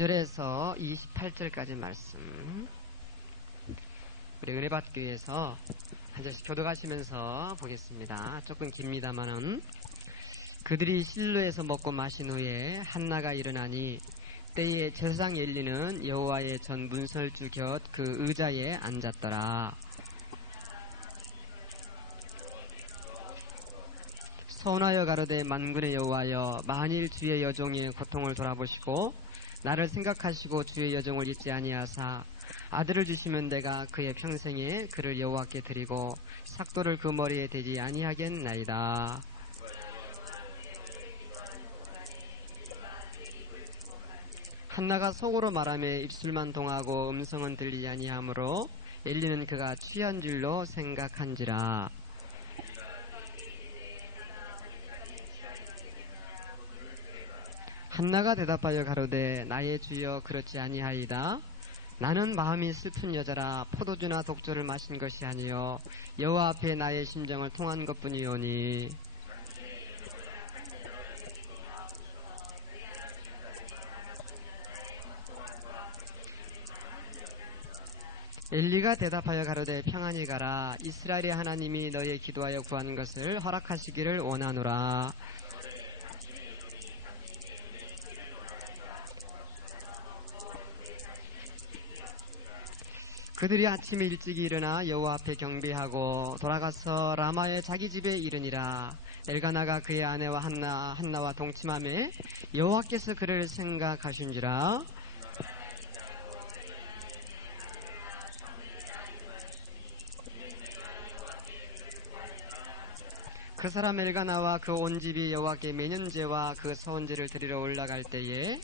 절에서 28절까지 말씀, 우리 은혜받기 위해서 한 절씩 교독하시면서 보겠습니다. 조금 깁니다만은. 그들이 실로에서 먹고 마신 후에 한나가 일어나니 때에 제사장 엘리는 여호와의 전 문설주 곁 그 의자에 앉았더라. 서운하여 가로되 만군의 여호와여, 만일 주의 여종의 고통을 돌아보시고 나를 생각하시고 주의 여종을 잊지 아니하사 아들을 주시면 내가 그의 평생에 그를 여호와께 드리고 삭도를 그 머리에 대지 아니하겠나이다. 한나가 속으로 말하며 입술만 동하고 음성은 들리지 아니하므로 엘리는 그가 취한 줄로 생각한지라. 한나가 대답하여 가로되 나의 주여 그렇지 아니하이다. 나는 마음이 슬픈 여자라 포도주나 독주를 마신 것이 아니요 여호와 앞에 나의 심정을 통한 것뿐이오니. 엘리가 대답하여 가로되 평안히 가라. 이스라엘의 하나님이 너의 기도하여 구한 것을 허락하시기를 원하노라. 그들이 아침에 일찍이 일어나 여호와 앞에 경배하고 돌아가서 라마의 자기 집에 이르니라. 엘가나가 그의 아내와 한나와 동침하며 여호와께서 그를 생각하신지라. 그 사람 엘가나와 그 온 집이 여호와께 매년제와 그 서원제를 드리러 올라갈 때에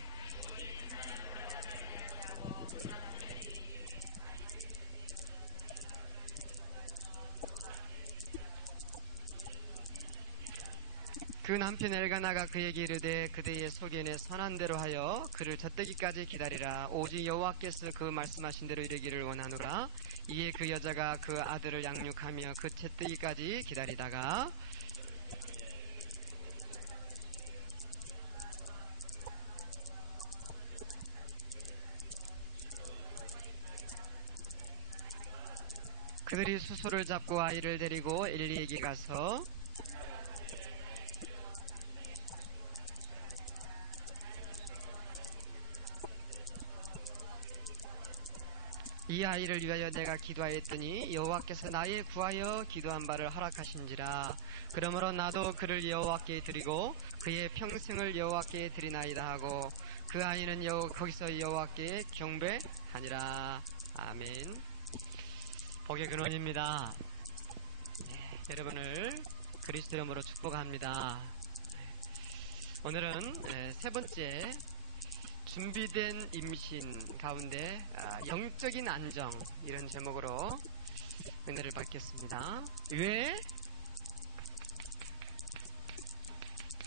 그 남편 엘가나가 그에게 이르되 그대의 소견에 선한 대로 하여 그를 젖되기까지 기다리라. 오직 여호와께서 그 말씀하신 대로 이르기를 원하노라. 이에 그 여자가 그 아들을 양육하며 그 젖되기까지 기다리다가 그들이 수소를 잡고 아이를 데리고 엘리에게 가서 이 아이를 위하여 내가 기도하였더니 여호와께서 나의 구하여 기도한 바를 허락하신지라. 그러므로 나도 그를 여호와께 드리고 그의 평생을 여호와께 드리나이다 하고 그 아이는 거기서 여호와께 경배하니라. 아멘. 복의 근원입니다. 여러분을 그리스도 이름으로 축복합니다. 오늘은 세 번째 준비된 임신 가운데 영적인 안정, 이런 제목으로 은혜를 받겠습니다. 왜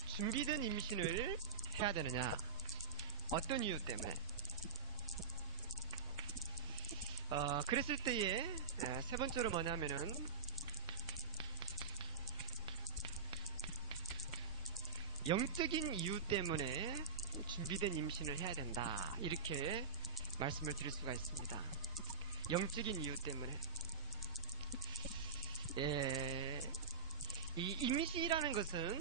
준비된 임신을 해야 되느냐? 어떤 이유 때문에? 그랬을 때에 세 번째로 뭐냐면은 영적인 이유 때문에 준비된 임신을 해야 된다, 이렇게 말씀을 드릴 수가 있습니다. 영적인 이유 때문에. 이 임신이라는 것은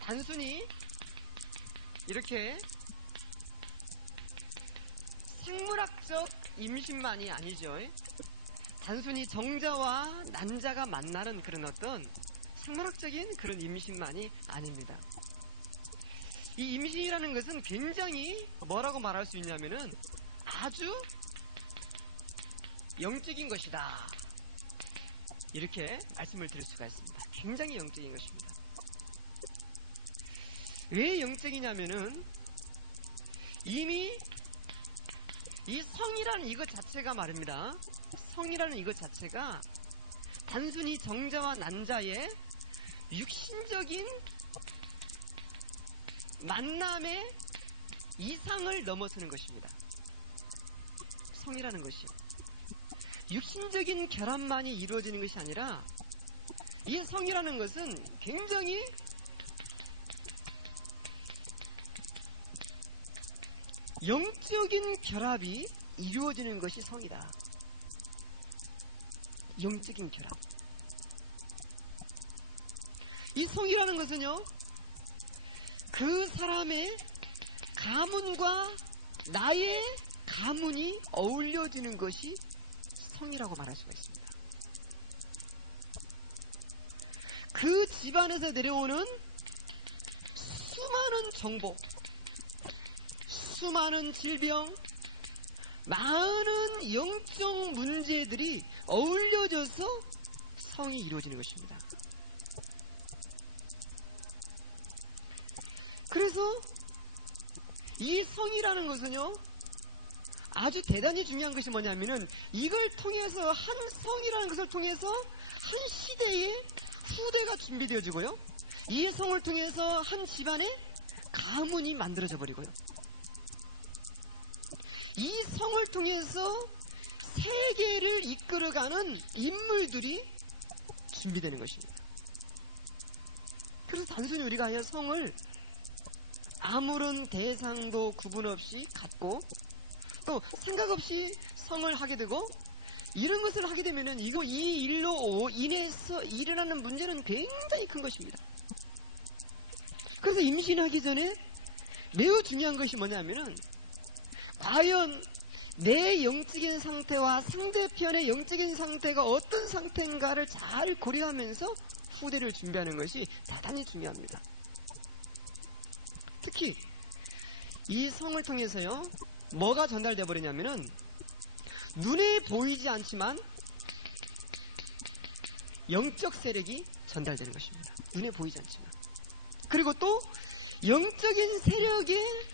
단순히 이렇게 생물학적 임신만이 아니죠. 단순히 정자와 난자가 만나는 그런 어떤 생물학적인 그런 임신만이 아닙니다. 이 임신이라는 것은 굉장히 뭐라고 말할 수 있냐면은 아주 영적인 것이다, 이렇게 말씀을 드릴 수가 있습니다. 굉장히 영적인 것입니다. 왜 영적이냐면은 이미 이 성이라는 이것 자체가 말입니다. 성이라는 이것 자체가 단순히 정자와 난자의 육신적인 만남의 이상을 넘어서는 것입니다. 성이라는 것이 육신적인 결합만이 이루어지는 것이 아니라 이 성이라는 것은 굉장히 영적인 결합이 이루어지는 것이 성이다. 영적인 결합. 이 성이라는 것은요, 그 사람의 가문과 나의 가문이 어울려지는 것이 성이라고 말할 수가 있습니다. 그 집안에서 내려오는 수많은 정보, 수많은 질병, 많은 영적 문제들이 어울려져서 성이 이루어지는 것입니다. 그래서 이 성이라는 것은요, 아주 대단히 중요한 것이 뭐냐면은, 이걸 통해서, 한 성이라는 것을 통해서 한 시대의 후대가 준비되어지고요, 이 성을 통해서 한 집안의 가문이 만들어져 버리고요, 이 성을 통해서 세계를 이끌어가는 인물들이 준비되는 것입니다. 그래서 단순히 우리가 아예 성을 아무런 대상도 구분 없이 갖고 또 생각 없이 성을 하게 되고, 이런 것을 하게 되면은 이 일로 인해서 일어나는 문제는 굉장히 큰 것입니다. 그래서 임신하기 전에 매우 중요한 것이 뭐냐면은, 과연 내 영적인 상태와 상대편의 영적인 상태가 어떤 상태인가를 잘 고려하면서 후대를 준비하는 것이 대단히 중요합니다. 특히 이 성을 통해서요, 뭐가 전달되어 버리냐면은, 눈에 보이지 않지만 영적 세력이 전달되는 것입니다. 눈에 보이지 않지만. 그리고 또 영적인 세력의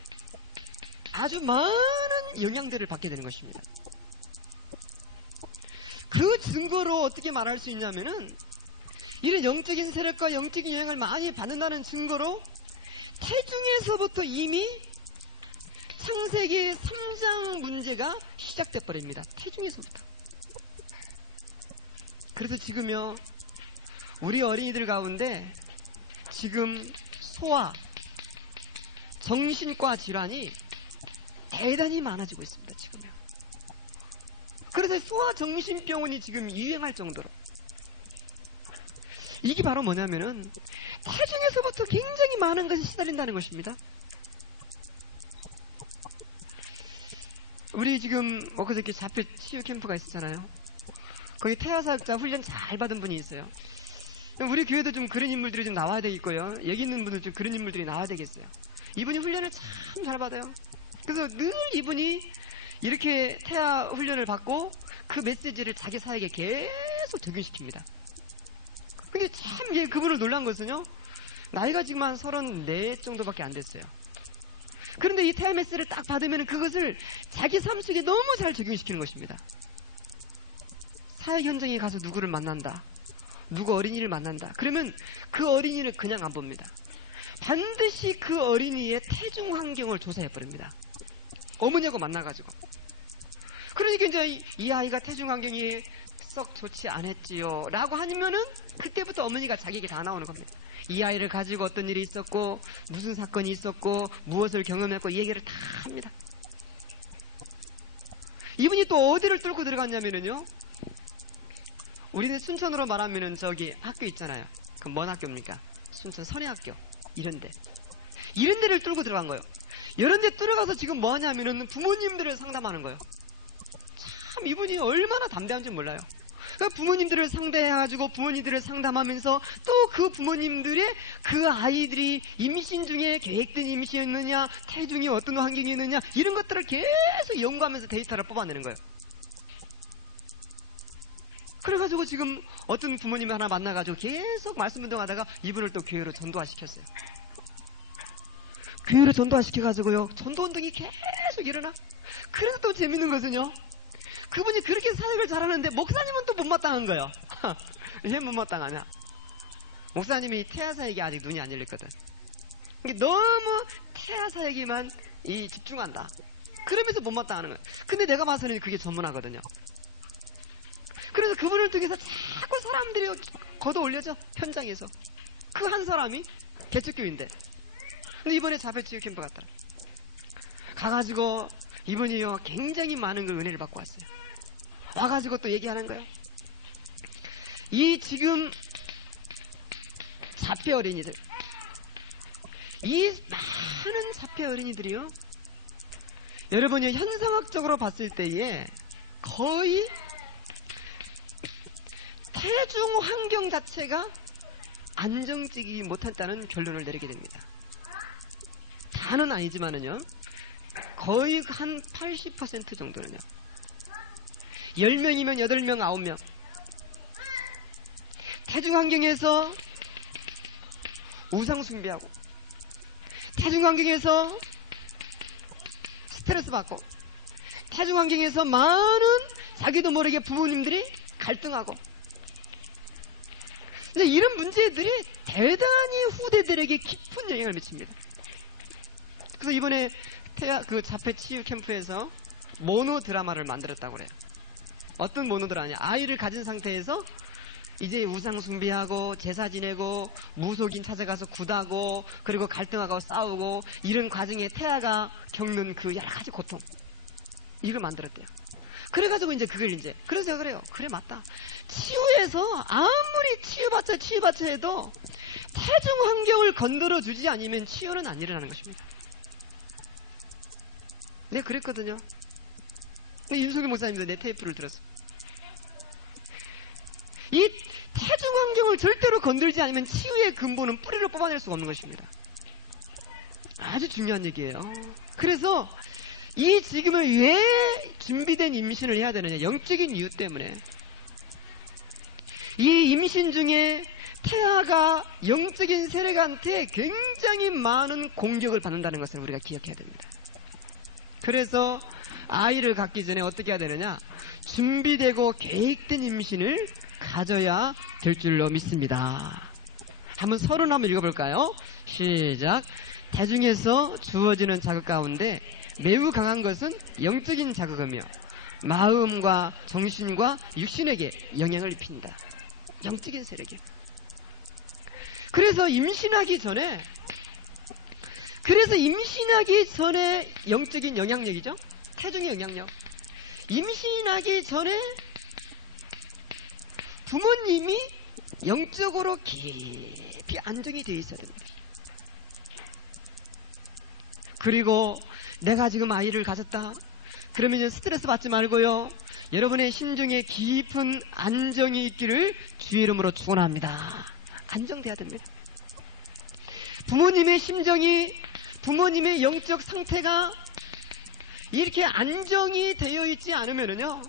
아주 많은 영향들을 받게 되는 것입니다. 그 증거로 어떻게 말할 수 있냐면은, 이런 영적인 세력과 영적인 영향을 많이 받는다는 증거로 태중에서부터 이미 창세기 3장 문제가 시작돼 버립니다. 태중에서부터. 그래서 지금요, 우리 어린이들 가운데 지금 소아, 정신과 질환이 대단히 많아지고 있습니다. 지금요. 그래서 소아 정신병원이 지금 유행할 정도로. 이게 바로 뭐냐면은, 태중에서부터 굉장히 많은 것이 시달린다는 것입니다. 우리 지금 엊그저께 자폐 치유 캠프가 있었잖아요. 거기 태아사역자 훈련 잘 받은 분이 있어요. 우리 교회도 좀 그런 인물들이 좀 나와야 되겠고요, 여기 있는 분들 좀 그런 인물들이 나와야 되겠어요. 이분이 훈련을 참 잘 받아요. 그래서 늘 이분이 이렇게 태아 훈련을 받고 그 메시지를 자기 사역에 계속 적용시킵니다. 근데 참 그분을 놀란 것은요, 나이가 지금 한 34 정도밖에 안 됐어요. 그런데 이 태아 메시지를 딱 받으면 그것을 자기 삶 속에 너무 잘 적용시키는 것입니다. 사역 현장에 가서 누구를 만난다, 누구 어린이를 만난다, 그러면 그 어린이를 그냥 안 봅니다. 반드시 그 어린이의 태중 환경을 조사해버립니다. 어머니하고 만나가지고. 그러니까 이제 이 아이가 태중 환경이 썩 좋지 않았지요 라고 하면은, 그때부터 어머니가 자기에게 다 나오는 겁니다. 이 아이를 가지고 어떤 일이 있었고, 무슨 사건이 있었고, 무엇을 경험했고, 이 얘기를 다 합니다. 이분이 또 어디를 뚫고 들어갔냐면은요, 우리는 순천으로 말하면은 저기 학교 있잖아요. 그럼 뭔 학교입니까? 순천 선해학교. 이런 데를 뚫고 들어간 거예요. 이런 데 뚫어가서 지금 뭐 하냐면은 부모님들을 상담하는 거예요. 참 이분이 얼마나 담대한지 몰라요. 그 부모님들을 상대해가지고 부모님들을 상담하면서 또 그 부모님들의 그 아이들이 임신 중에 계획된 임신이었느냐, 태중이 어떤 환경이 있느냐, 이런 것들을 계속 연구하면서 데이터를 뽑아내는 거예요. 그래가지고 지금 어떤 부모님이 하나 만나가지고 계속 말씀 운동하다가 이분을 또 교회로 전도화시켰어요. 교회로 전도화시켜가지고요, 전도운동이 계속 일어나. 그래서 또 재밌는 것은요, 그분이 그렇게 사역을 잘하는데 목사님은 또 못마땅한 거예요. 왜 못마땅하냐? 목사님이 태아사역에 아직 눈이 안 열렸거든. 너무 태아사역에만 집중한다. 그러면서 못마땅하는 거예요. 근데 내가 봐서는 그게 전문하거든요. 그래서 그분을 통해서 자꾸 사람들이 걷어 올려져, 현장에서. 그 한 사람이 개척교인데. 근데 이번에 자폐치유 캠프 갔더라. 가가지고 이분이요 굉장히 많은 걸 은혜를 받고 왔어요. 와가지고 또 얘기하는 거예요. 이 지금 자폐 어린이들, 이 많은 자폐 어린이들이요, 여러분이 현상학적으로 봤을 때에 거의 태중 환경 자체가 안정적이지 못한다는 결론을 내리게 됩니다. 다는 아니지만은요, 거의 한 80% 정도는요, 10명이면 8명, 9명. 태중 환경에서 우상 숭배하고, 태중 환경에서 스트레스 받고, 태중 환경에서 많은 자기도 모르게 부모님들이 갈등하고, 근데 이런 문제들이 대단히 후대들에게 깊은 영향을 미칩니다. 그래서 이번에 그 자폐 치유 캠프에서 모노 드라마를 만들었다고 그래요. 어떤 모노 드라마냐? 아이를 가진 상태에서 이제 우상 숭배하고 제사 지내고 무속인 찾아가서 굿하고 그리고 갈등하고 싸우고 이런 과정에 태아가 겪는 그 여러 가지 고통, 이걸 만들었대요. 그래가지고 이제 그걸 이제 그래서 그래요. 그래 맞다. 치유에서 아무리 치유받자 해도 태중 환경을 건드려 주지 않으면 치유는 안 일어나는 것입니다. 내가 그랬거든요. 근데 윤석희 목사님도 내 테이프를 들었어. 이 태중 환경을 절대로 건들지 않으면 치유의 근본은 뿌리로 뽑아낼 수가 없는 것입니다. 아주 중요한 얘기예요. 그래서 이 지금은 왜 준비된 임신을 해야 되느냐? 영적인 이유 때문에. 이 임신 중에 태아가 영적인 세력한테 굉장히 많은 공격을 받는다는 것을 우리가 기억해야 됩니다. 그래서 아이를 갖기 전에 어떻게 해야 되느냐? 준비되고 계획된 임신을 가져야 될 줄로 믿습니다. 한번 서론 한번 읽어볼까요? 시작. 대중에서 주어지는 자극 가운데 매우 강한 것은 영적인 자극이며 마음과 정신과 육신에게 영향을 입힌다. 영적인 세력이. 그래서 임신하기 전에 영적인 영향력이죠. 태중의 영향력. 임신하기 전에 부모님이 영적으로 깊이 안정이 되어 있어야 됩니다. 그리고 내가 지금 아이를 가졌다. 그러면 이제 스트레스 받지 말고요. 여러분의 심중에 깊은 안정이 있기를 주의 이름으로 축원합니다. 안정돼야 됩니다. 부모님의 심정이, 부모님의 영적 상태가 이렇게 안정이 되어 있지 않으면은요,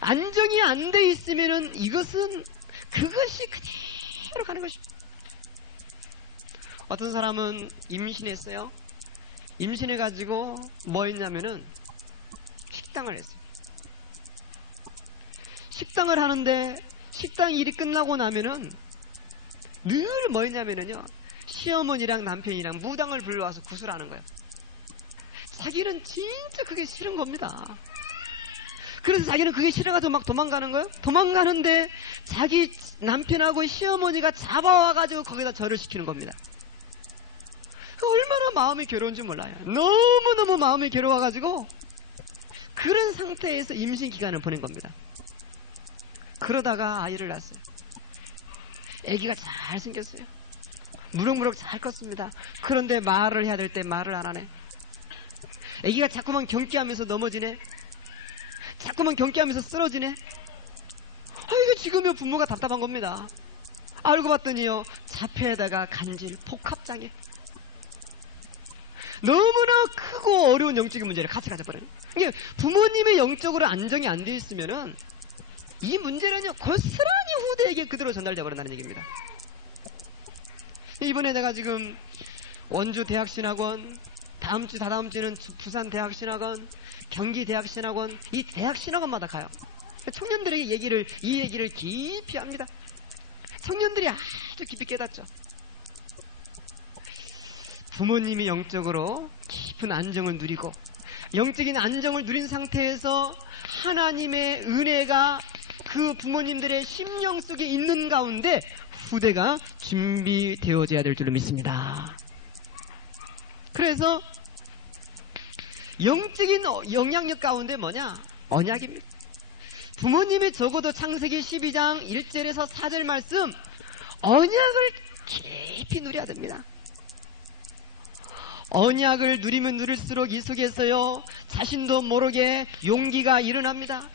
안정이 안 돼 있으면은 그것이 그대로 가는 것입니다. 어떤 사람은 임신했어요. 임신해가지고 뭐 했냐면은 식당을 했어요. 식당을 하는데 식당 일이 끝나고 나면은 늘 뭐 했냐면은요, 시어머니랑 남편이랑 무당을 불러와서 구슬하는 거예요. 자기는 진짜 그게 싫은 겁니다. 그래서 자기는 그게 싫어가지고 막 도망가는 거예요. 도망가는데 자기 남편하고 시어머니가 잡아와가지고 거기다 절을 시키는 겁니다. 얼마나 마음이 괴로운지 몰라요. 너무너무 마음이 괴로워가지고 그런 상태에서 임신 기간을 보낸 겁니다. 그러다가 아이를 낳았어요. 아기가 잘 생겼어요. 무럭무럭 잘 컸습니다. 그런데 말을 해야 될 때 말을 안 하네. 아기가 자꾸만 경기하면서 넘어지네. 자꾸만 경기하면서 쓰러지네. 이거 지금요 부모가 답답한 겁니다. 알고 봤더니요, 자폐에다가 간질, 복합장애. 너무나 크고 어려운 영적인 문제를 같이 가져버려요. 이게 부모님의 영적으로 안정이 안 돼 있으면은 이 문제는요 고스란히 후대에게 그대로 전달돼 버린다는 얘기입니다. 이번에 내가 지금 원주 대학신학원, 다다음 주는 부산 대학신학원, 경기 대학신학원, 이 대학신학원마다 가요. 청년들에게 이 얘기를 깊이 합니다. 청년들이 아주 깊이 깨닫죠. 부모님이 영적으로 깊은 안정을 누리고 영적인 안정을 누린 상태에서 하나님의 은혜가 그 부모님들의 심령 속에 있는 가운데 후대가 준비되어져야 될 줄로 믿습니다. 그래서 영적인 영향력 가운데 뭐냐? 언약입니다. 부모님이 적어도 창세기 12장 1절에서 4절 말씀, 언약을 깊이 누려야 됩니다. 언약을 누리면 누릴수록 이 속에서요, 자신도 모르게 용기가 일어납니다.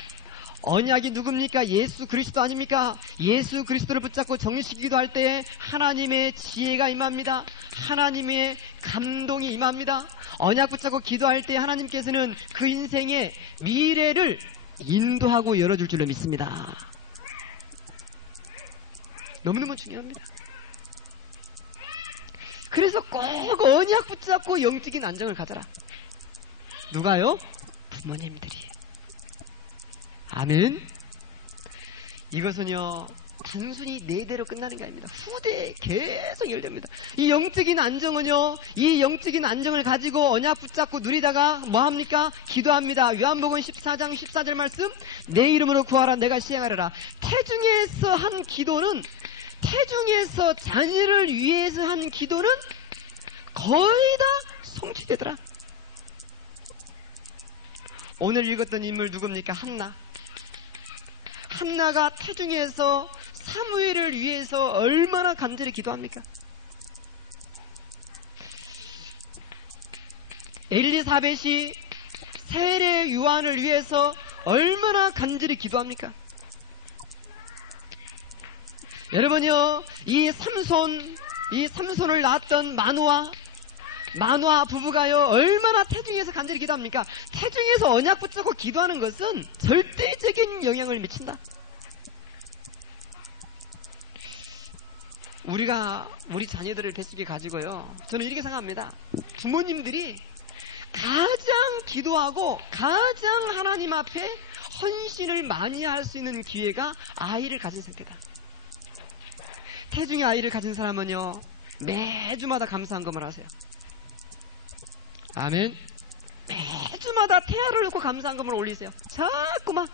언약이 누굽니까? 예수 그리스도 아닙니까? 예수 그리스도를 붙잡고 정식 기도할 때에 하나님의 지혜가 임합니다. 하나님의 감동이 임합니다. 언약 붙잡고 기도할 때 하나님께서는 그 인생의 미래를 인도하고 열어줄 줄로 믿습니다. 너무너무 중요합니다. 그래서 꼭 언약 붙잡고 영적인 안정을 가져라. 누가요? 부모님들이. 아멘. 이것은요, 단순히 내대로 끝나는 게 아닙니다. 후대에 계속 열립니다. 이 영적인 안정은요, 이 영적인 안정을 가지고 언약 붙잡고 누리다가 뭐합니까? 기도합니다. 요한복음 14장 14절 말씀, 내 이름으로 구하라 내가 시행하리라. 태중에서 한 기도는, 태중에서 자녀를 위해서 한 기도는 거의 다 성취되더라. 오늘 읽었던 인물 누굽니까? 한나. 한나가 태중에서 사무엘을 위해서 얼마나 간절히 기도합니까? 엘리사벳이 세례 요한을 위해서 얼마나 간절히 기도합니까? 여러분요, 이 삼손을 낳았던 마누아 부부가요, 얼마나 태중에서 간절히 기도합니까? 태중에서 언약 붙잡고 기도하는 것은 절대적인 영향을 미친다. 우리 자녀들을 뱃속에 가지고요, 저는 이렇게 생각합니다. 부모님들이 가장 기도하고 가장 하나님 앞에 헌신을 많이 할 수 있는 기회가 아이를 가진 상태다. 태중의 아이를 가진 사람은요, 매주마다 감사한금을 하세요. 아멘. 매주마다 태아를 놓고 감사한금을 올리세요. 자꾸만.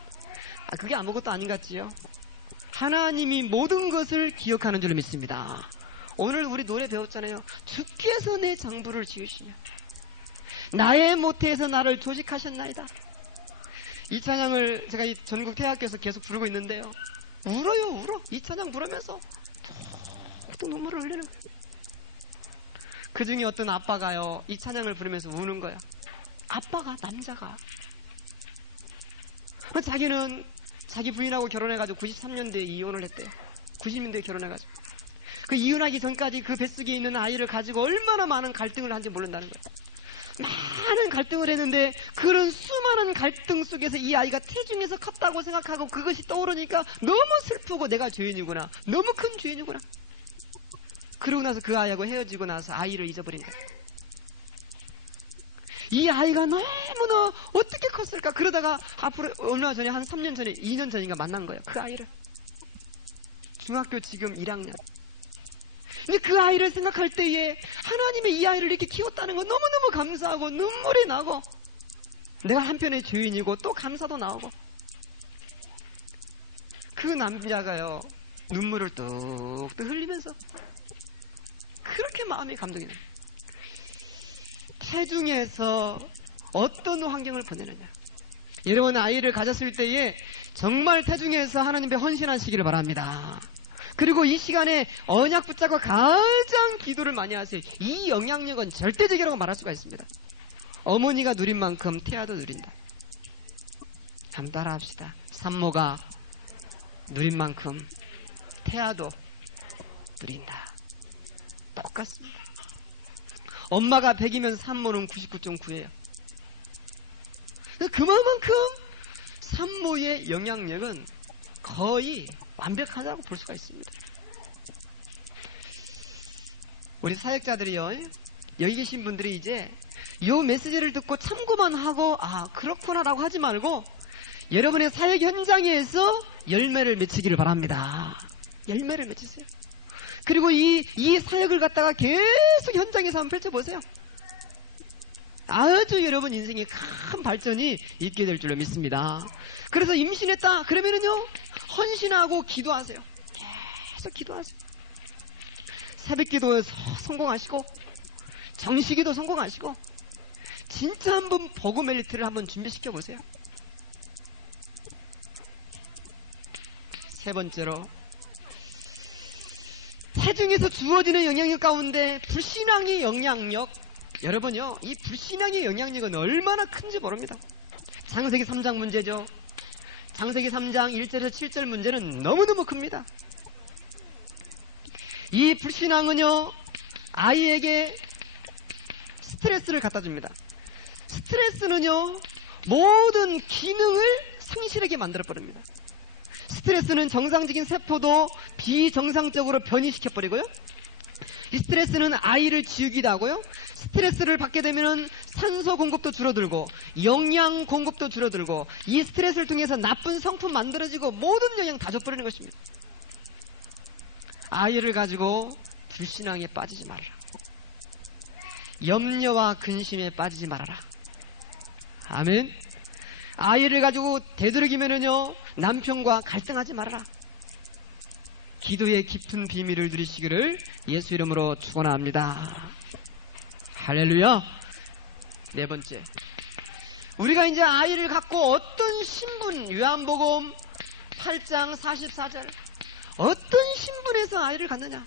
그게 아무것도 아닌 것 같지요? 하나님이 모든 것을 기억하는 줄로 믿습니다. 오늘 우리 노래 배웠잖아요. 주께서 내 장부를 지으시며 나의 모태에서 나를 조직하셨나이다. 이 찬양을 제가 이 전국 태학교에서 계속 부르고 있는데요, 울어. 이 찬양 부르면서 또 눈물을 흘리는 거예요. 그 중에 어떤 아빠가요, 이 찬양을 부르면서 우는 거야. 아빠가, 남자가. 자기는 자기 부인하고 결혼해가지고 93년도에 이혼을 했대요. 90년도에 결혼해가지고. 그 이혼하기 전까지 그 뱃속에 있는 아이를 가지고 얼마나 많은 갈등을 한지 모른다는 거예요. 많은 갈등을 했는데 그런 수많은 갈등 속에서 이 아이가 태중에서 컸다고 생각하고 그것이 떠오르니까 너무 슬프고 내가 죄인이구나. 너무 큰 죄인이구나. 그러고 나서 그 아이하고 헤어지고 나서 아이를 잊어버린 거예요. 이 아이가 너무나 어떻게 컸을까? 그러다가 앞으로 얼마 전에 한 3년 전에 2년 전인가 만난 거예요. 그 아이를. 중학교 지금 1학년. 근데 그 아이를 생각할 때에 하나님의 이 아이를 이렇게 키웠다는 거 너무너무 감사하고 눈물이 나고 내가 한편의 죄인이고 또 감사도 나오고 그 남자가요 눈물을 뚝뚝 흘리면서 그렇게 마음이 감동이 나요. 태중에서 어떤 환경을 보내느냐. 여러분 아이를 가졌을 때에 정말 태중에서 하나님께 헌신하시기를 바랍니다. 그리고 이 시간에 언약 붙잡고 가장 기도를 많이 하세요. 이 영향력은 절대적이라고 말할 수가 있습니다. 어머니가 누린 만큼 태아도 누린다. 한번 따라 합시다. 산모가 누린 만큼 태아도 누린다. 똑같습니다. 엄마가 100이면 산모는 99.9예요. 그만큼 산모의 영향력은 거의 완벽하다고 볼 수가 있습니다. 우리 사역자들이요, 여기 계신 분들이 이제 이 메시지를 듣고 참고만 하고 그렇구나라고 하지 말고 여러분의 사역 현장에서 열매를 맺히기를 바랍니다. 열매를 맺히세요. 그리고 이 사역을 갖다가 계속 현장에서 한번 펼쳐보세요. 아주 여러분 인생에 큰 발전이 있게 될 줄로 믿습니다. 그래서 임신했다 그러면은요 헌신하고 기도하세요. 계속 기도하세요. 새벽기도 성공하시고 정시기도 성공하시고 진짜 한번 버그 멜리트를 한번 준비시켜 보세요. 세 번째로, 태중에서 주어지는 영향력 가운데 불신앙의 영향력, 여러분요, 이 불신앙의 영향력은 얼마나 큰지 모릅니다. 창세기 3장 문제죠. 창세기 3장 1절에서 7절 문제는 너무너무 큽니다. 이 불신앙은요, 아이에게 스트레스를 갖다 줍니다. 스트레스는요, 모든 기능을 상실하게 만들어버립니다. 스트레스는 정상적인 세포도 비정상적으로 변이시켜버리고요. 이 스트레스는 아이를 지우기도 하고요. 스트레스를 받게 되면 산소 공급도 줄어들고 영양 공급도 줄어들고 이 스트레스를 통해서 나쁜 성품 만들어지고 모든 영양 다 줘버리는 것입니다. 아이를 가지고 불신앙에 빠지지 말아라. 염려와 근심에 빠지지 말아라. 아멘. 아이를 가지고 되도록이면은요, 남편과 갈등하지 말아라. 기도의 깊은 비밀을 누리시기를 예수 이름으로 축원합니다. 할렐루야. 네 번째, 우리가 이제 아이를 갖고 어떤 신분, 요한복음 8장 44절, 어떤 신분에서 아이를 갖느냐?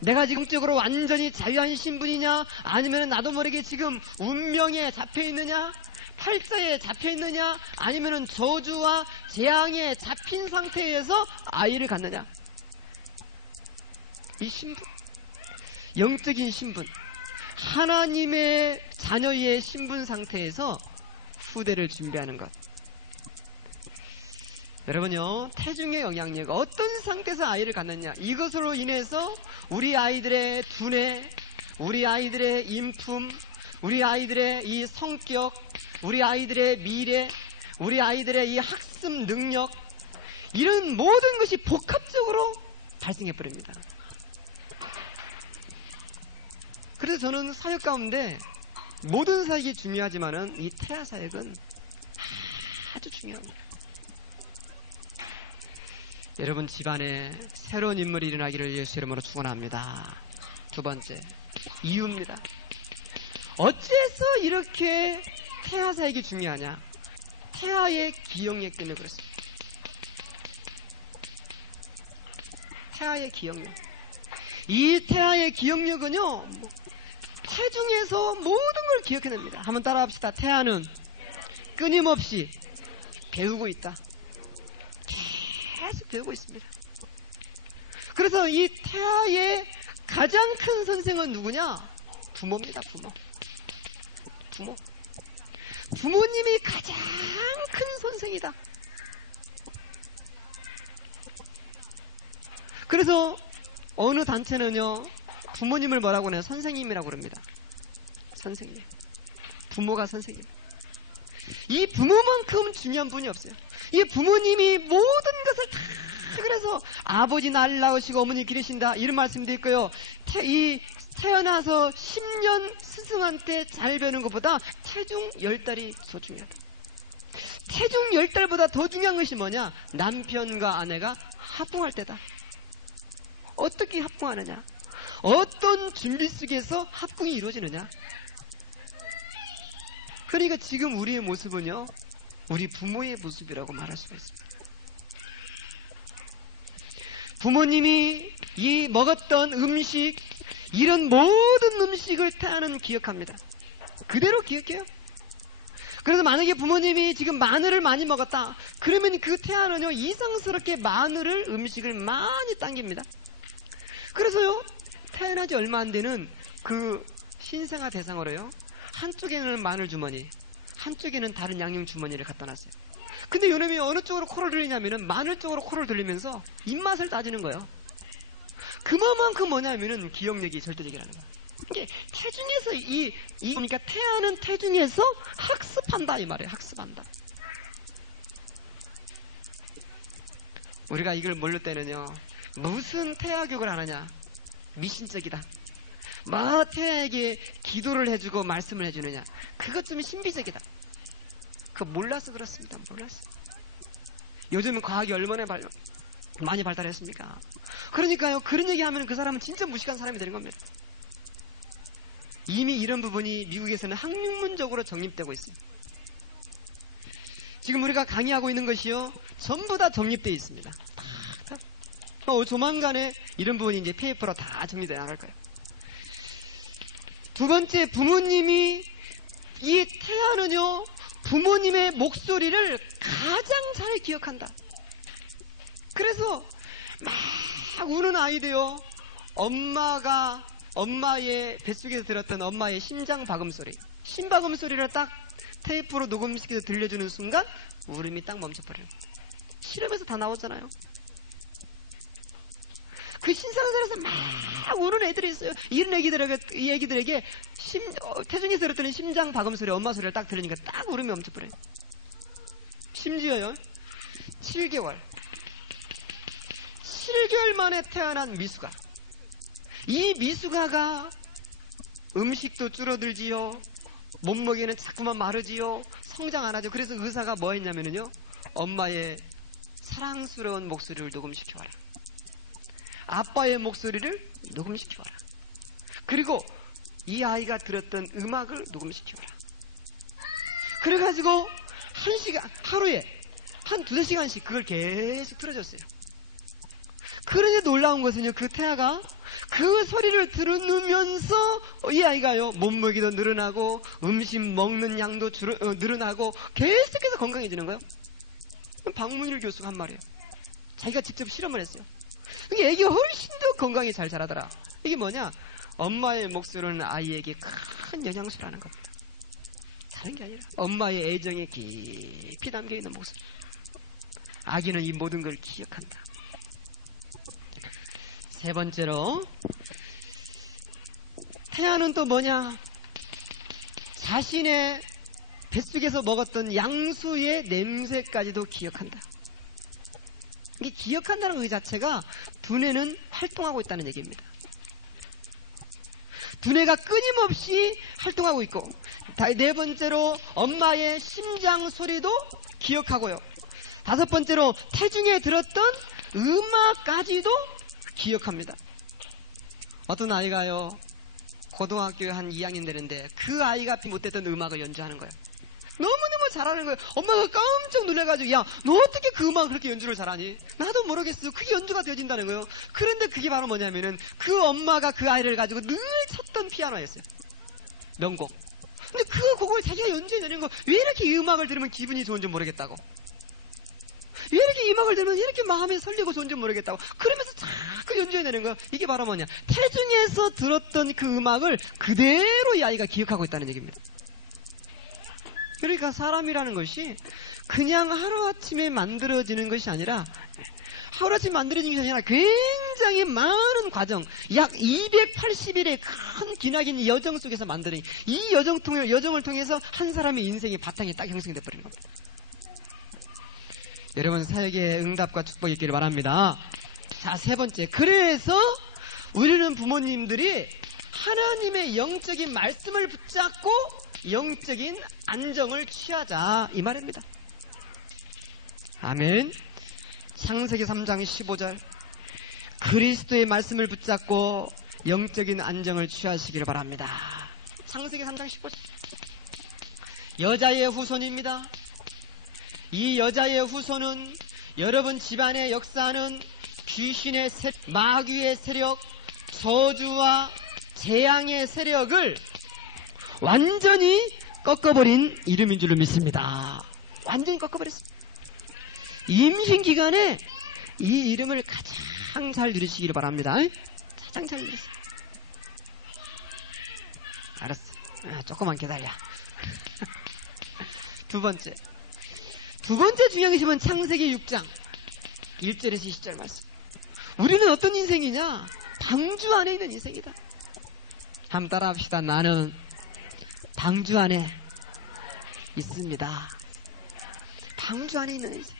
내가 지금적으로 완전히 자유한 신분이냐, 아니면 나도 모르게 지금 운명에 잡혀있느냐, 팔자에 잡혀있느냐, 아니면 저주와 재앙에 잡힌 상태에서 아이를 갖느냐? 이 신분, 영적인 신분, 하나님의 자녀의 신분 상태에서 후대를 준비하는 것. 여러분요, 태중의 영향력, 어떤 상태에서 아이를 갖느냐, 이것으로 인해서 우리 아이들의 두뇌, 우리 아이들의 인품, 우리 아이들의 이 성격, 우리 아이들의 미래, 우리 아이들의 이 학습 능력, 이런 모든 것이 복합적으로 발생해버립니다. 그래서 저는 사역 가운데 모든 사역이 중요하지만은 이 태아 사역은 아주 중요합니다. 여러분 집안에 새로운 인물이 일어나기를 예수 이름으로 축원합니다. 두 번째, 이유입니다. 어째서 이렇게 태아 사역이 중요하냐? 태아의 기억력 때문에 그렇습니다. 태아의 기억력. 이 태아의 기억력은요, 태중에서 모든 걸 기억해냅니다. 한번 따라합시다. 태아는 끊임없이 배우고 있다. 계속 배우고 있습니다. 그래서 이 태아의 가장 큰 선생은 누구냐? 부모입니다. 부모. 부모님이 가장 큰 선생이다. 그래서 어느 단체는요, 부모님을 뭐라고 해요? 선생님이라고 그럽니다. 선생님. 부모가 선생님. 이 부모만큼 중요한 분이 없어요. 이 부모님이 모든 것을 다, 그래서 아버지 날 낳으시고 어머니 기르신다, 이런 말씀도 있고요. 태어나서 10년 스승한테 잘 배우는 것보다 태중 10달이 소중하다. 태중 10달보다 더 중요한 것이 뭐냐? 남편과 아내가 합궁할 때다. 어떻게 합궁하느냐? 어떤 준비 속에서 합궁이 이루어지느냐? 그러니까 지금 우리의 모습은요, 우리 부모의 모습이라고 말할 수가 있습니다. 부모님이 이 먹었던 음식, 이런 모든 음식을 태아는 기억합니다. 그대로 기억해요. 그래서 만약에 부모님이 지금 마늘을 많이 먹었다, 그러면 그 태아는요, 이상스럽게 마늘을, 음식을 많이 당깁니다. 그래서요, 태어나지 얼마 안 되는 그 신생아 대상으로요, 한쪽에는 마늘 주머니, 한쪽에는 다른 양념 주머니를 갖다 놨어요. 근데 요놈이 어느 쪽으로 코를 돌리냐면은 마늘 쪽으로 코를 돌리면서 입맛을 따지는 거예요. 그만큼 뭐냐면은 기억력이 절대적이라는 거예요. 이게 태중에서 그러니까 태아는 태중에서 학습한다 이 말이에요. 학습한다. 우리가 이걸 뭘로 떼느냐? 무슨 태아 교육을 하느냐? 미신적이다. 태아에게 기도를 해주고 말씀을 해주느냐? 그것 좀 신비적이다. 그거 몰라서 그렇습니다. 몰라서. 요즘은 과학이 얼마나 많이 발달했습니까? 그러니까요, 그런 얘기하면 그 사람은 진짜 무식한 사람이 되는 겁니다. 이미 이런 부분이 미국에서는 학문적으로 정립되고 있어요. 지금 우리가 강의하고 있는 것이요, 전부 다 정립되어 있습니다. 조만간에 이런 부분이 이제 페이퍼로 다 정리되어 나갈 거예요. 두 번째, 부모님이, 이 태아는요, 부모님의 목소리를 가장 잘 기억한다. 그래서 막 우는 아이도요, 엄마의 뱃속에서 들었던 엄마의 심장 박음 소리, 심박음 소리를 딱 테이프로 녹음시켜서 들려주는 순간 울음이 딱 멈춰버려요. 실험에서 다 나오잖아요. 그 신생아들에서 막 우는 애들이 있어요. 이런 애기들에게 태중에서 들었더니 심장 박음 소리, 엄마 소리를 딱 들으니까 딱 울음이 멈춰버려요. 심지어요, 7개월 만에 태어난 미숙아. 이 미숙아가 음식도 줄어들지요, 몸무게는 자꾸만 마르지요, 성장 안 하죠. 그래서 의사가 뭐 했냐면요, 엄마의 사랑스러운 목소리를 녹음시켜와라, 아빠의 목소리를 녹음시켜와라, 그리고 이 아이가 들었던 음악을 녹음시켜와라. 그래가지고 하루에 한 2-3시간씩 그걸 계속 틀어줬어요. 그런데 놀라운 것은요, 그 태아가 그 소리를 들으면서 이 아이가요, 몸무게도 늘어나고 음식 먹는 양도 늘어나고 계속해서 건강해지는 거예요. 박문일 교수가 한 말이에요. 자기가 직접 실험을 했어요. 이게 애기가 훨씬 더 건강히 잘 자라더라. 이게 뭐냐? 엄마의 목소리는 아이에게 큰 영향수라는 겁니다. 다른 게 아니라 엄마의 애정이 깊이 담겨있는 목소리. 아기는 이 모든 걸 기억한다. 세 번째로, 태아는 또 뭐냐? 자신의 뱃속에서 먹었던 양수의 냄새까지도 기억한다. 이게 기억한다는 것 자체가 두뇌는 활동하고 있다는 얘기입니다. 두뇌가 끊임없이 활동하고 있고, 네 번째로 엄마의 심장 소리도 기억하고요. 5번째로 태중에 들었던 음악까지도 기억합니다. 어떤 아이가요, 고등학교 한 2학년 되는데 그 아이가 못했던 음악을 연주하는 거예요. 너무너무 잘하는 거예요. 엄마가 깜짝 놀라가지고, 야, 너 어떻게 그 음악을 그렇게 연주를 잘하니? 나도 모르겠어. 그게 연주가 되어진다는 거예요. 그런데 그게 바로 뭐냐면은 그 엄마가 그 아이를 가지고 늘 쳤던 피아노였어요. 명곡. 근데 그 곡을 자기가 연주해내는 거, 왜 이렇게 이 음악을 들으면 기분이 좋은지 모르겠다고. 왜 이렇게 이 음악을 들으면 이렇게 마음이 설레고 좋은지 모르겠다고. 그러면서 자꾸 연주해내는 거예요. 이게 바로 뭐냐? 태중에서 들었던 그 음악을 그대로 이 아이가 기억하고 있다는 얘기입니다. 그러니까 사람이라는 것이 그냥 하루아침에 만들어지는 것이 아니라, 하루아침에 만들어지는 것이 아니라 굉장히 많은 과정, 약 280일의 큰 기나긴 여정 속에서 만드는, 이 여정을 통해서 한 사람의 인생의 바탕이 딱 형성돼 버리는 겁니다. 여러분, 사역의 응답과 축복이 있기를 바랍니다. 자, 세 번째. 그래서 우리는 부모님들이 하나님의 영적인 말씀을 붙잡고 영적인 안정을 취하자, 이 말입니다. 아멘. 창세기 3장 15절. 그리스도의 말씀을 붙잡고 영적인 안정을 취하시기를 바랍니다. 창세기 3장 15절. 여자의 후손입니다. 이 여자의 후손은 여러분 집안에 역사하는 귀신의 마귀의 세력, 저주와 재앙의 세력을 완전히 꺾어버린 이름인 줄로 믿습니다. 완전히 꺾어버렸습니다. 임신 기간에 이 이름을 가장 잘 누리시기를 바랍니다. 가장 잘 누리세요. 알았어. 조금만 기다려. 두 번째 중요한 것이면 창세기 6장 1절에서 20절 말씀. 우리는 어떤 인생이냐? 방주 안에 있는 인생이다. 한번 따라 합시다. 나는 방주 안에 있습니다. 방주 안에 있는 인생.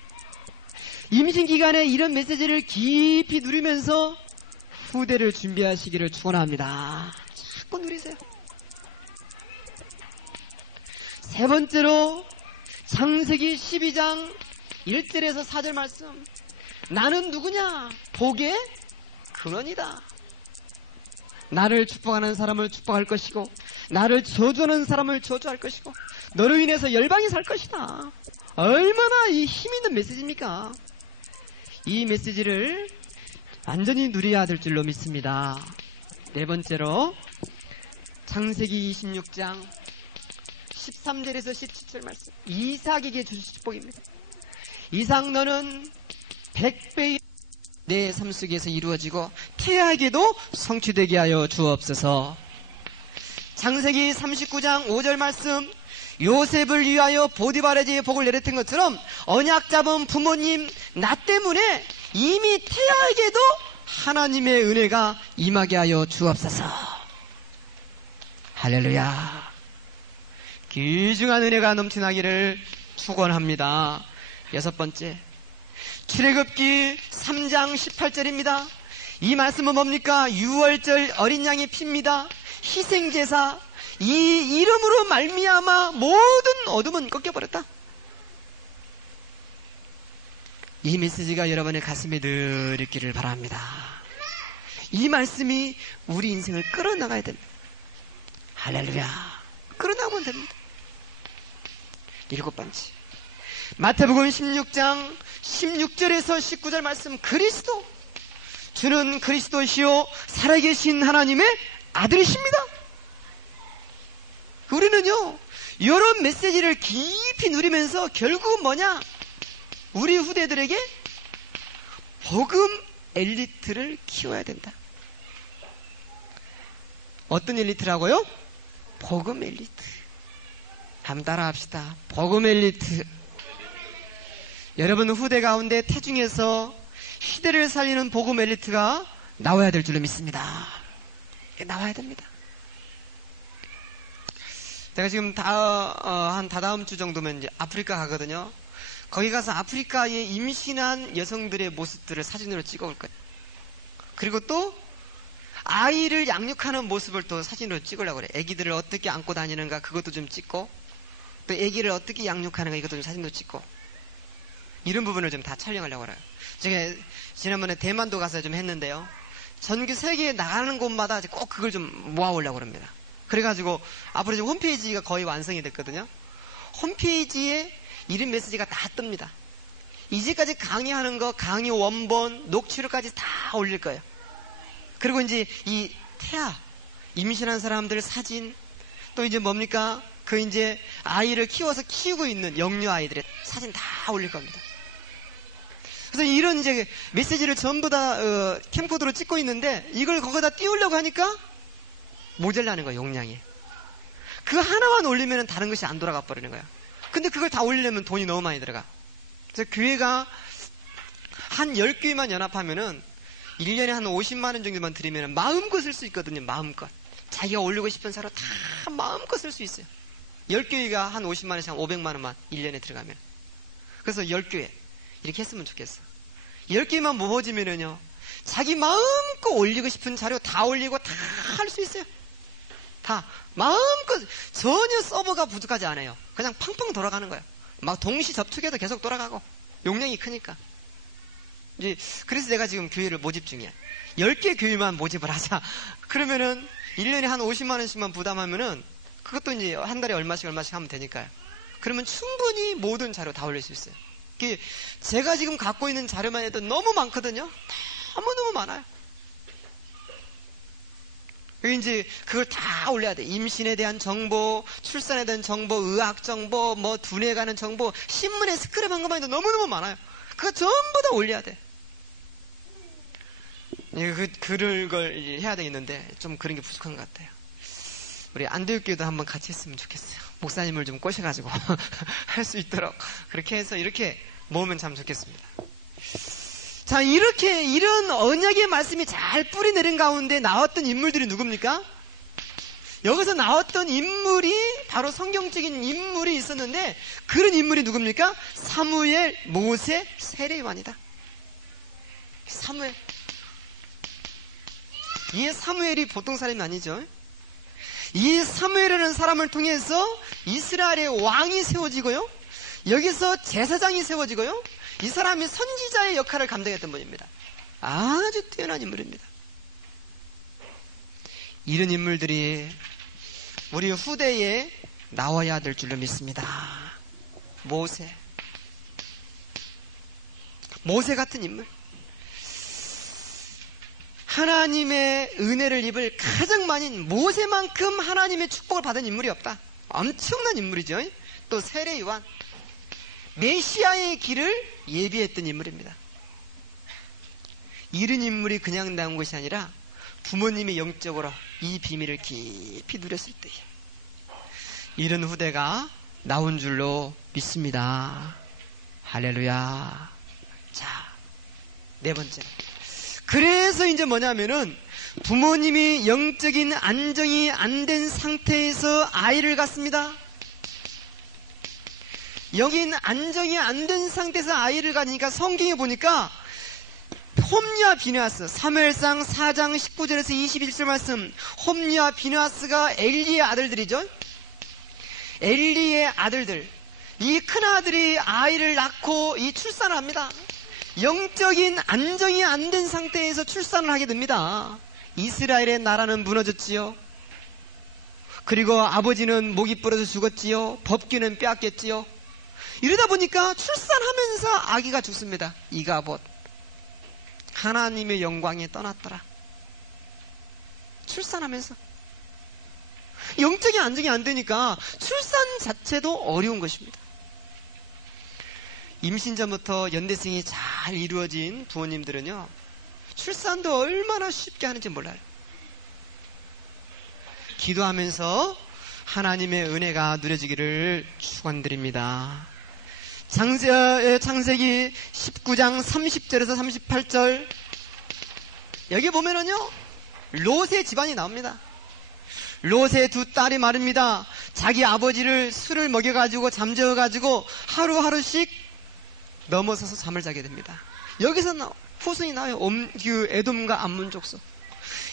임신 기간에 이런 메시지를 깊이 누리면서 후대를 준비하시기를 축원합니다. 자꾸 누리세요. 세 번째로 창세기 12장 1절에서 4절 말씀. 나는 누구냐? 복의 근원이다. 나를 축복하는 사람을 축복할 것이고 나를 저주하는 사람을 저주할 것이고 너로 인해서 열방이 살 것이다. 얼마나 이 힘 있는 메시지입니까? 이 메시지를 완전히 누려야 될 줄로 믿습니다. 네 번째로 창세기 26장 13절에서 17절 말씀, 이삭에게 주신 축복입니다. 이삭, 너는 100배의 내 삶 속에서 이루어지고 태아에게도 성취되게 하여 주옵소서. 창세기 39장 5절 말씀, 요셉을 위하여 보디바르의 복을 내렸던 것처럼 언약 잡은 부모님 나 때문에 이미 태아에게도 하나님의 은혜가 임하게 하여 주옵소서. 할렐루야. 귀중한 은혜가 넘쳐나기를 축원합니다. 여섯 번째, 출애굽기 3장 18절입니다. 이 말씀은 뭡니까? 유월절 어린 양의 피입니다. 희생제사, 이 이름으로 말미암아 모든 어둠은 꺾여버렸다. 이 메시지가 여러분의 가슴에 늘 있기를 바랍니다. 이 말씀이 우리 인생을 끌어나가야 됩니다. 할렐루야. 끌어나가면 됩니다. 일곱 번째, 마태복음 16장 16절에서 19절 말씀, 그리스도, 주는 그리스도시요 살아계신 하나님의 아들이십니다. 우리는요, 이런 메시지를 깊이 누리면서 결국은 뭐냐? 우리 후대들에게 복음 엘리트를 키워야 된다. 어떤 엘리트라고요? 복음 엘리트. 한번 따라 합시다. 복음 엘리트. 여러분 후대 가운데 태중에서 시대를 살리는 복음 엘리트가 나와야 될 줄로 믿습니다. 나와야 됩니다. 제가 지금 한 다다음 주 정도면 이제 아프리카 가거든요. 거기 가서 아프리카에 임신한 여성들의 모습들을 사진으로 찍어올 거예요. 그리고 또 아이를 양육하는 모습을 또 사진으로 찍으려고 그래요. 아기들을 어떻게 안고 다니는가 그것도 좀 찍고, 또 아기를 어떻게 양육하는가 이것도 좀 사진으로 찍고, 이런 부분을 좀 다 촬영하려고 그래요. 제가 지난번에 대만도 가서 좀 했는데요. 전국 세계에 나가는 곳마다 꼭 그걸 좀 모아오려고 합니다. 그래가지고 앞으로 지금 홈페이지가 거의 완성이 됐거든요. 홈페이지에 이름 메시지가 다 뜹니다. 이제까지 강의하는 거, 강의 원본, 녹취록까지 다 올릴 거예요. 그리고 이제 이 태아, 임신한 사람들 사진, 또 이제 뭡니까? 그 이제 아이를 키우고 있는 영유 아이들의 사진 다 올릴 겁니다. 그래서 이런 이제 메시지를 전부 다 캠코더로 찍고 있는데 이걸 거기다 띄우려고 하니까 모자라는 거예요, 용량이. 그 하나만 올리면 다른 것이 안 돌아가 버리는 거예요. 근데 그걸 다 올리려면 돈이 너무 많이 들어가. 그래서 교회가 한 10교회만 연합하면은 1년에 한 50만 원 정도만 드리면 마음껏 쓸 수 있거든요. 마음껏. 자기가 올리고 싶은 사로 다 마음껏 쓸 수 있어요. 10교회가 한 50만 원씩 한 500만 원만 1년에 들어가면. 그래서 10교회 이렇게 했으면 좋겠어. 10개만 모아지면은요, 자기 마음껏 올리고 싶은 자료 다 올리고 다 할 수 있어요. 다 마음껏. 전혀 서버가 부족하지 않아요. 그냥 팡팡 돌아가는 거예요. 막 동시 접촉해도 계속 돌아가고 용량이 크니까. 이제 그래서 내가 지금 교회를 모집 중이야. 10개 교회만 모집을 하자. 그러면은 1년에 한 50만 원씩만 부담하면은 그것도 이제 한 달에 얼마씩 하면 되니까요. 그러면 충분히 모든 자료 다 올릴 수 있어요. 제가 지금 갖고 있는 자료만 해도 너무 많거든요. 너무너무 많아요. 이제 그걸 다 올려야 돼. 임신에 대한 정보, 출산에 대한 정보, 의학 정보, 뭐 두뇌에 가는 정보, 신문에 스크랩한 것만 해도 너무너무 많아요. 그거 전부 다 올려야 돼. 그럴 걸 해야 되겠는데 좀 그런 게 부족한 것 같아요. 우리 안대육교도 한번 같이 했으면 좋겠어요. 목사님을 좀 꼬셔가지고 할 수 있도록 그렇게 해서 이렇게 모으면 참 좋겠습니다. 자, 이런 언약의 말씀이 잘 뿌리 내린 가운데 나왔던 인물들이 누굽니까? 여기서 나왔던 인물이 바로 성경적인 인물이 있었는데, 그런 인물이 누굽니까? 사무엘, 모세, 세례요한이다. 사무엘. 이 사무엘이 보통 사람이 아니죠. 이 사무엘이라는 사람을 통해서 이스라엘의 왕이 세워지고요, 여기서 제사장이 세워지고요, 이 사람이 선지자의 역할을 감당했던 분입니다. 아주 뛰어난 인물입니다. 이런 인물들이 우리 후대에 나와야 될 줄로 믿습니다. 모세 같은 인물, 하나님의 은혜를 입을 가장 많이 모세만큼 하나님의 축복을 받은 인물이 없다. 엄청난 인물이죠. 또 세례 요한, 메시아의 길을 예비했던 인물입니다. 이런 인물이 그냥 나온 것이 아니라 부모님이 영적으로 이 비밀을 깊이 누렸을 때에 이런 후대가 나온 줄로 믿습니다. 할렐루야. 자, 네 번째. 그래서 이제 뭐냐면은 부모님이 영적인 안정이 안 된 상태에서 아이를 갖습니다. 여긴 안정이 안 된 상태에서 아이를 갖으니까 성경에 보니까 홈리와 비느하스, 사무엘상 4장 19절에서 21절 말씀, 홈리와 비느하스가 엘리의 아들들이죠. 엘리의 아들들, 이 큰아들이 아이를 낳고 이 출산을 합니다. 영적인 안정이 안 된 상태에서 출산을 하게 됩니다. 이스라엘의 나라는 무너졌지요. 그리고 아버지는 목이 부러져 죽었지요. 법궤는 빼앗겼지요. 이러다 보니까 출산하면서 아기가 죽습니다. 이가봇, 하나님의 영광에 떠났더라. 출산하면서 영적인 안정이 안 되니까 출산 자체도 어려운 것입니다. 임신 전부터 연대생이 잘 이루어진 부모님들은요, 출산도 얼마나 쉽게 하는지 몰라요. 기도하면서 하나님의 은혜가 누려지기를 축원드립니다. 창세기 19장 30절에서 38절, 여기 보면은요 롯의 집안이 나옵니다. 롯의 두 딸이 말입니다. 자기 아버지를 술을 먹여가지고 잠재워가지고 하루하루씩 넘어서서 잠을 자게 됩니다. 여기서 후손이 나와요. 에돔과 암몬 족속.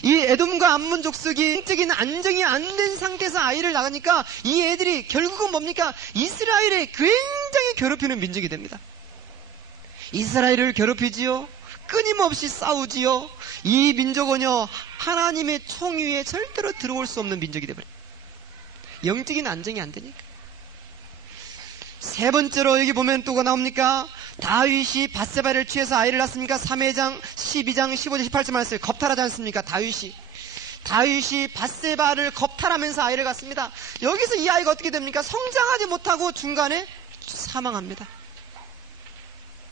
이 에돔과 암몬 족속이 영적인 안정이 안 된 상태에서 아이를 낳으니까 이 애들이 결국은 뭡니까? 이스라엘에 굉장히 괴롭히는 민족이 됩니다. 이스라엘을 괴롭히지요. 끊임없이 싸우지요. 이 민족은요, 하나님의 총위에 절대로 들어올 수 없는 민족이 되버려요. 영적인 안정이 안 되니까. 세 번째로 여기 보면 또가 나옵니까? 다윗이 밧세바를 취해서 아이를 낳습니까? 3회장 12장 15절 18절 말씀, 겁탈하지 않습니까? 다윗이 밧세바를 겁탈하면서 아이를 갖습니다. 여기서 이 아이가 어떻게 됩니까? 성장하지 못하고 중간에 사망합니다.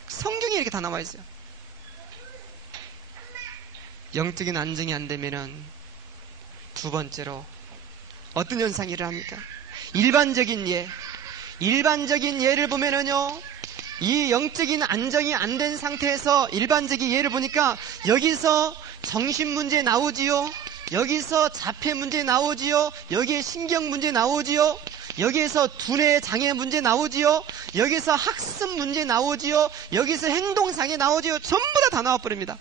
성경에 이렇게 다 나와 있어요. 영적인 안정이 안 되면은 두 번째로 어떤 현상이 일어납니까? 일반적인 예를 보면은요, 이 영적인 안정이 안 된 상태에서 일반적인 예를 보니까 여기서 정신 문제 나오지요. 여기서 자폐 문제 나오지요. 여기에 신경 문제 나오지요. 여기에서 두뇌 장애 문제 나오지요. 여기서 학습 문제 나오지요. 여기서 행동 장애 나오지요. 전부 다 나와버립니다.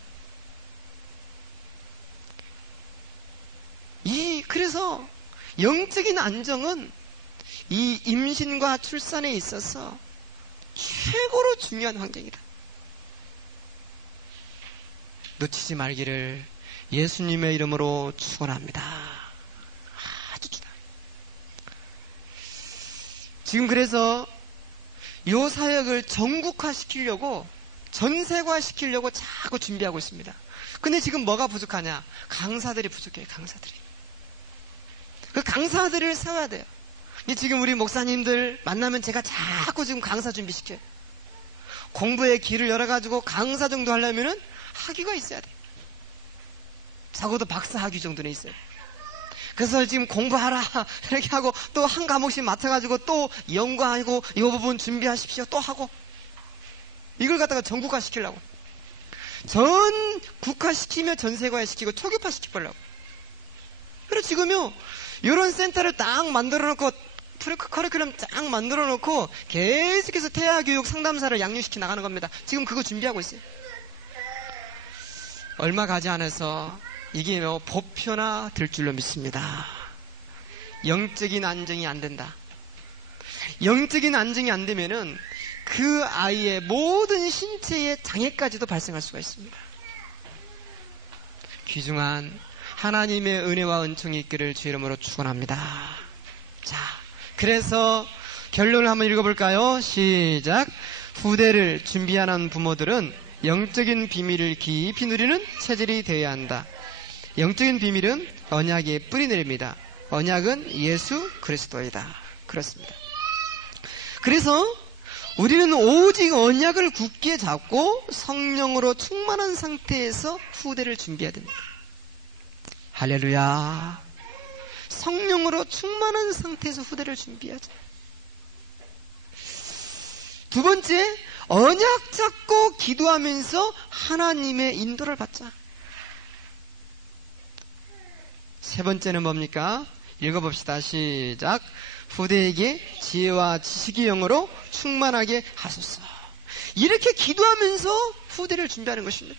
그래서 영적인 안정은 이 임신과 출산에 있어서 최고로 중요한 환경이다. 놓치지 말기를 예수님의 이름으로 축원합니다. 아주 중요합니다. 지금 그래서 이 사역을 전국화시키려고, 전세화시키려고 자꾸 준비하고 있습니다. 근데 지금 뭐가 부족하냐? 강사들이 부족해요. 그 강사들을 세워야 돼요. 지금 우리 목사님들 만나면 제가 자꾸 지금 강사 준비시켜요. 공부의 길을 열어가지고 강사 정도 하려면은 학위가 있어야 돼요. 적어도 박사 학위 정도는 있어요. 그래서 지금 공부하라 이렇게 하고 또 한 과목씩 맡아가지고 또 연구하고 이 부분 준비하십시오 또 하고, 이걸 갖다가 전국화 시키려고, 전국화 시키며 전세화 시키고 초급화 시키려고. 그래서 지금요 이런 센터를 딱 만들어 놓고 커리큘럼 쫙 만들어 놓고 계속해서 태아교육 상담사를 양육시켜 나가는 겁니다. 지금 그거 준비하고 있어요. 얼마 가지 않아서 이게 보편화 될 줄로 믿습니다. 영적인 안정이 안 된다. 영적인 안정이 안 되면은 그 아이의 모든 신체의 장애까지도 발생할 수가 있습니다. 귀중한 하나님의 은혜와 은총이 있기를 주 이름으로 축원합니다. 자, 그래서 결론을 한번 읽어볼까요? 시작. 후대를 준비하는 부모들은 영적인 비밀을 깊이 누리는 체질이 되어야 한다. 영적인 비밀은 언약의 뿌리내립니다. 언약은 예수 그리스도이다. 그렇습니다. 그래서 우리는 오직 언약을 굳게 잡고 성령으로 충만한 상태에서 후대를 준비해야 됩니다. 할렐루야. 성령으로 충만한 상태에서 후대를 준비하자. 두 번째, 언약 잡고 기도하면서 하나님의 인도를 받자. 세 번째는 뭡니까? 읽어봅시다. 시작. 후대에게 지혜와 지식의 영으로 충만하게 하소서. 이렇게 기도하면서 후대를 준비하는 것입니다.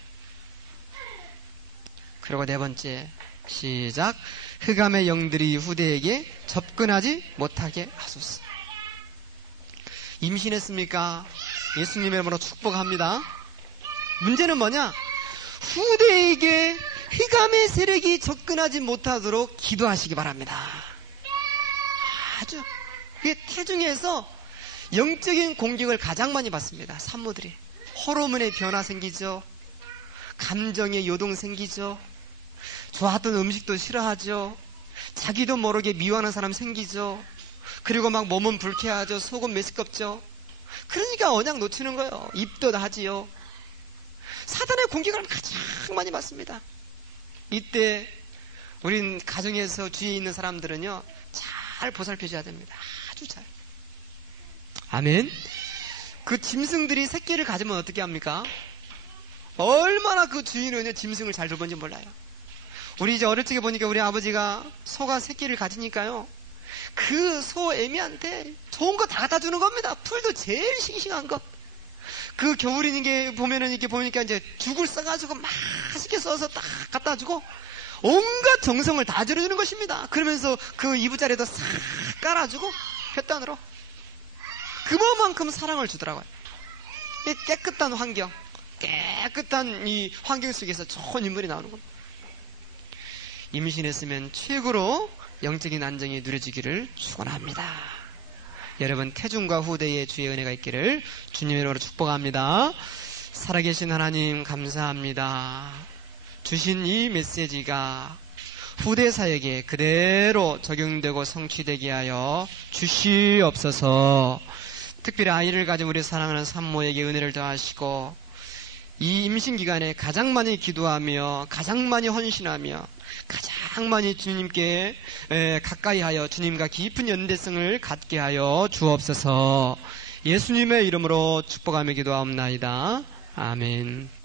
그리고 네 번째, 시작. 흑암의 영들이 후대에게 접근하지 못하게 하소서. 임신했습니까? 예수님의 이름으로 축복합니다. 문제는 뭐냐? 후대에게 흑암의 세력이 접근하지 못하도록 기도하시기 바랍니다. 아주 태중에서 영적인 공격을 가장 많이 받습니다. 산모들이. 호르몬의 변화 생기죠. 감정의 요동 생기죠. 좋았던 음식도 싫어하죠. 자기도 모르게 미워하는 사람 생기죠. 그리고 막 몸은 불쾌하죠. 속은 메스껍죠. 그러니까 언약 놓치는 거예요. 입도 하지요. 사단의 공격을 가장 많이 받습니다. 이때 우린 가정에서 주위에 있는 사람들은요, 잘 보살펴줘야 됩니다. 아주 잘. 아멘. 그 짐승들이 새끼를 가지면 어떻게 합니까? 얼마나 그 주인은요, 짐승을 잘 돌보는지 몰라요. 우리 이제 어릴 적에 보니까 우리 아버지가 소가 새끼를 가지니까요, 그 소 애미한테 좋은 거 다 갖다 주는 겁니다. 풀도 제일 싱싱한 거. 그 겨울인 게 보면은 이렇게 보니까 이제 죽을 써가지고 맛있게 써서 딱 갖다 주고 온갖 정성을 다 들여주는 것입니다. 그러면서 그 이부자리에도 싹 깔아주고 혈단으로 그만큼 사랑을 주더라고요. 이 깨끗한 환경, 깨끗한 이 환경 속에서 좋은 인물이 나오는 겁니다. 임신했으면 최고로 영적인 안정이 누려지기를 축원합니다. 여러분, 태중과 후대의 주의 은혜가 있기를 주님의 이름으로 축복합니다. 살아계신 하나님 감사합니다. 주신 이 메시지가 후대 사역에 그대로 적용되고 성취되게 하여 주시옵소서. 특별히 아이를 가진 우리 사랑하는 산모에게 은혜를 더하시고 이 임신 기간에 가장 많이 기도하며 가장 많이 헌신하며 가장 많이 주님께 가까이 하여 주님과 깊은 연대성을 갖게 하여 주옵소서. 예수님의 이름으로 축복하며 기도하옵나이다. 아멘.